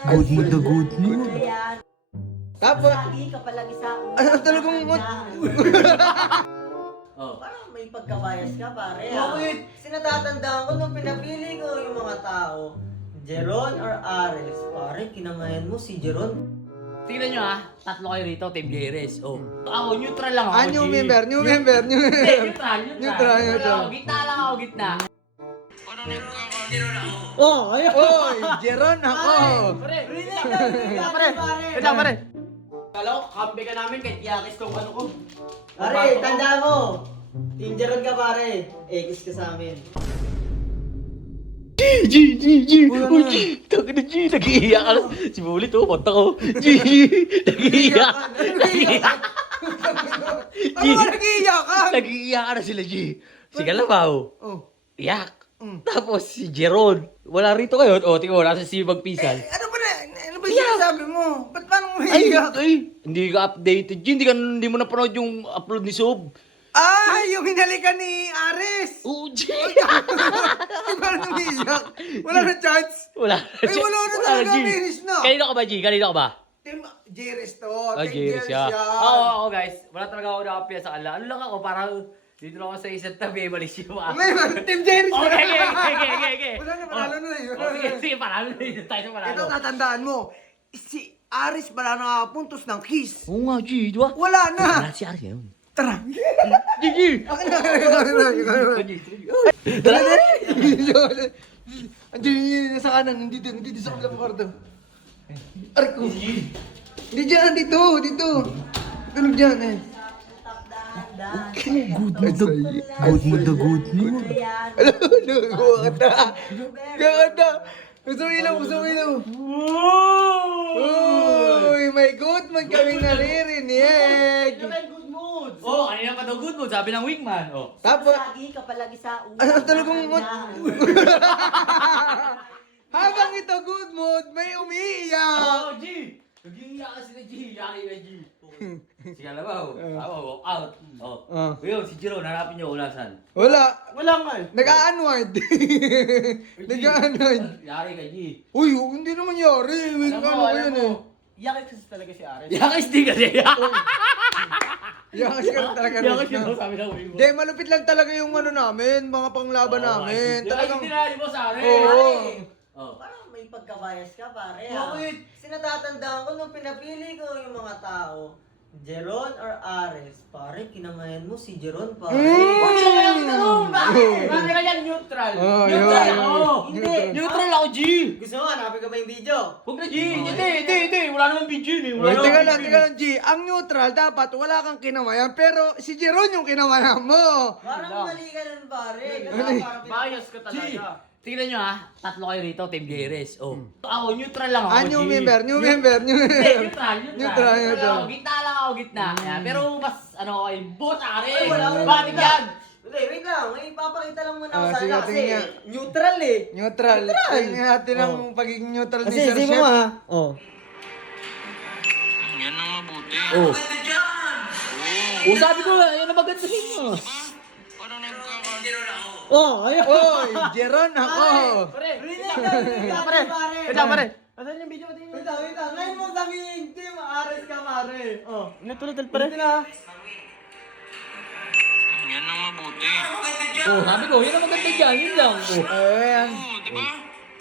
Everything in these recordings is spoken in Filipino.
Good mood na good mood. Tapos, Lagi ka palang isa. ano talagang Oh. Parang may pagkabayas ka, pare. Bakit? Kasi natatandaan ko nung pinapili ko yung mga tao, Jeron or Ares. Pare, kinamayan mo si Jeron. Tingnan nyo tatlo kayo rito, Team Gires. Oh. Ako, neutral lang ako. new G. member, new member, new Hindi, member. neutral. Neutral. Ako, gitna lang ako, gitna. Oh, ayun. Oy, Jeron ako. Pare, Pare, wait lang, pare. Kala ko, kampi ka namin kahit yakis kung ano ko. Pare, tanda mo. Team Jeron ka, pare. X ka sa amin. G. Uy, G. Taka na, G. Nag-iiyak ka na. Si Bulit, konta ko. G. Nag-iiyak. Nag-iiyak. Ano ka nag-iiyak ka? Nag-iiyak ka na sila, G. Si Kalabaw. Oh. Iyak. Tapos si Jeron. Wala rito kayo. O, tingnan mo, nasa si Magpisan. Ano ba na? Ano ba yung sinasabi mo? Ba't paano mo Ay, iiyak? hindi ka updated, G. Hindi mo napanood yung upload ni Sob. Ay, yung hinalikan ni Ares! Oo, G. Paano umiiyak? Wala na chance? Wala. Ay, wala na talaga, finish na. Kanino ka ba, G? Kanino ka ba? Team Jeres to. Oh, Team Jeris Jeres siya. yan. Oo, guys. Wala talaga ako nakapia sa kanila. Ano lang ako, parang dito lang ako sa isang tabi, malis yung mga. Team Jeres. Okay. Wala na, panalo na eh. Oh, sige, panalo na yun. Tayo sa panalo. Ito, tatandaan mo. Si Aris pala nakapuntos ng kiss. Oo nga, G. Di ba? Wala na. Wala si Ari yun. Tara. G. Tara na. Andiyan sa kanan, nandito sa kabilang kwarto. Aray ko. Hindi dyan, dito. Tulog dyan eh. Good mood na good mood. Ganda. Gusto mo ilaw. Uy, may good mood kami naririnig. Good mood. Oh, kanina pa daw good mood. Sabi ng wingman. Oh. Tapos, Lagi ka palang isa. ano talagang habang ito good mood, may umiiyak. Oh, G. Nag-iiyak ka sila, G. Yaki ka, G. Si Kalabaw. Walk out. Oh. Yun, si Jiro, hanapin niyo kung nasan. Wala. Wala nga eh. Nag-unwind. Nag-unwind. Yaki ka, G. Uy, hindi naman yari. May ano ko yun eh. Yakit kasi talaga si Ares. Yakis di kasi. Yakas ka talaga. Yakis yun, sabi ng wingman. Hindi, malupit lang talaga yung ano namin, mga panglaban namin. Talagang... Talagang, Hindi na, mo sa akin. Oo. Oh. Parang may pagkabayas ka, pare. Bakit? Kasi natatandaan ko nung pinapili ko yung mga tao, Jeron or Ares. Pare, kinamayan mo si Jeron, pare. Bakit ka lang tanong? Bakit? Bakit ka yan neutral? Oh, Neutral yun. ako. Hindi. Neutral ako, G. Gusto mo, hanapin ko ba yung video? Huwag na, G. Hindi. Wala naman video eh. Wala Wait, naman teka video. lang, G. Ang neutral, dapat wala kang kinamayan, pero si Jeron yung kinamayan mo. Parang mali ka nun, pare. Kasi Ano? parang Bias ka talaga. Tingnan nyo tatlo kayo rito, Team Gires. Oh. Ako, neutral lang ako, New G. member. Hindi, neutral. Neutral. Ako, gitna lang ako, gitna. Yan. Pero mas, kay Boss Ari. Ay, wala. Bakit yan? Hindi, wait lang. May ipapakita lang muna ako Ah, sa sige, kanila kasi tingnan. neutral eh. Neutral. Tingnan natin ang pagiging neutral ni Kasi, Sir sige Chef. mo ha. Oh. Yan ang mabuti. Oh. Oh, sabi ko, yan ang maganda mo. Parang nagkakagano. Oh, ayun. Oy, Jeron ako. Pare, Pare, pare. Wait lang, pare. Asan yung video? Wait lang. Ngayon mo sabihin, Team Ares ka, pare. Oh. Neutral pare. Yan ang mabuti. Oh, sabi ko, yan ang maganda dyan. Yun lang. Oh. Ayan. Oo, di ba?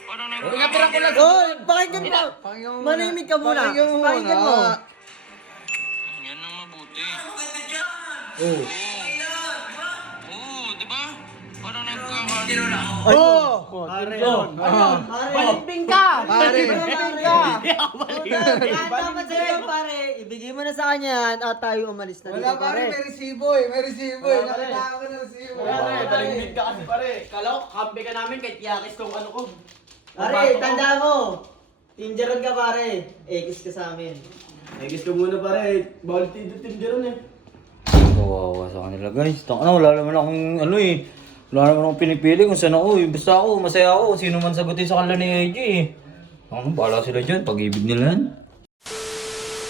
Parang Oh, inapirang ko lang. Oy, pakinggan mo. Pakinggan mo Manimik ka muna. Pakinggan mo Pakinggan mo. muna. Yan ang mabuti. Oh. Oo, di ba? Parang nagkakagano. Oh! Pare. Oh. Pare. Balimbing ka! Pare. Balimbing ka. Dapat sa'yo, pare. Ibigay mo na sa kanya yan at tayo umalis na Wala dito, pare, may resibo eh. May resibo eh. Nakita ko na resibo. Balimbing ka kasi pare. Kala ko, kampi ka namin kahit yakis kung ano ko. Pare, tanda mo. Team Jeron ka, pare. X ka sa amin. Nagis ka muna pare, bawal team Jeron eh. Kawawa sa kanila guys. Wala naman akong wala naman akong pinipili kung saan ako. Basta ako, masaya ako. Sino man sagutin sa kanila ni AJ. Bahala sila dyan. Pag-ibig nila yan.